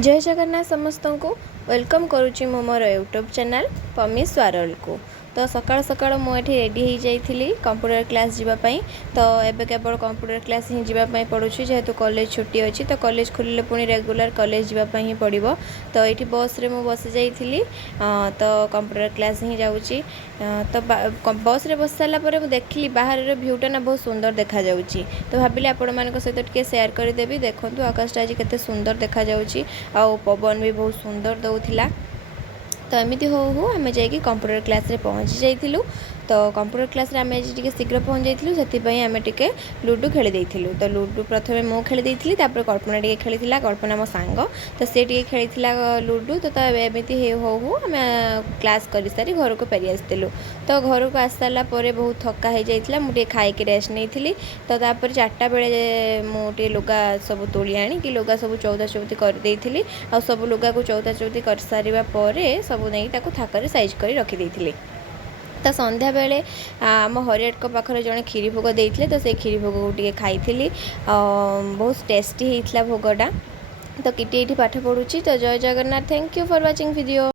जय जगन्नाथ समस्त को वेलकम करुच्ची मो मोर यूट्यूब चैनल पमी स्वारल को। तो सकाळ सकाळ मुझे रेडी हो जाइली कंप्यूटर क्लास जीवाई। तो एबे केवल कंप्यूटर क्लास ही जीवाई पड़ुछि जेहेतु कॉलेज छुट्टी अच्छी। तो कॉलेज खोलिले पुणी रेगुलर कॉलेज जीवाई ही पड़ो। तो ये बस रे मु बसी जाइली। तो कंप्यूटर क्लास ही जाऊँगी। तो बस रे बस सारापर देखली बाहर भ्यूटा ना बहुत सुंदर देखा जाउची। तो भाविली आपण मान सहित टिके शेयर करदेवी। देखो आकाशटा आज केते सुंदर देखा जाउची। आ पवन भी बहुत सुंदर दौला। तो एमती हो आम जाकि कंप्यूटर क्लास रे पहुँची जाइलु। तो कंप्यूटर क्लास रे आम टे शीघ्र पहुँच जाइलु से आम टे लुडु खेली देइथिलु। तो लुडु प्रथमे मु खेली देइथिली तापर कल्पना टे खेली कल्पना मो सांग। तो सी टे खेली लुडु। तो एमती हो आम क्लास कर सारी घर को फेरी आसलु। तो घर को आस सारा बहुत थका हो जाइला। मुझे खाई रेस्ट नहीं। तो तापर 4टा बेले मुझे लुगा सब तोली आनी लुगा सब चौदा चौथी करदेली। आ सब लुगा को चौदा चौथी कर सारा सब नहीं थाकर साइज कर रखी। तो संध्या बेले आम हरियाट पाखे जड़े खीरी भोग देते। तो से खीरी भोग को खाई बहुत टेस्टी होता भोगटा। तो किटी ये पाठ पढ़ुची। तो जय Jagannath. Thank you for watching video.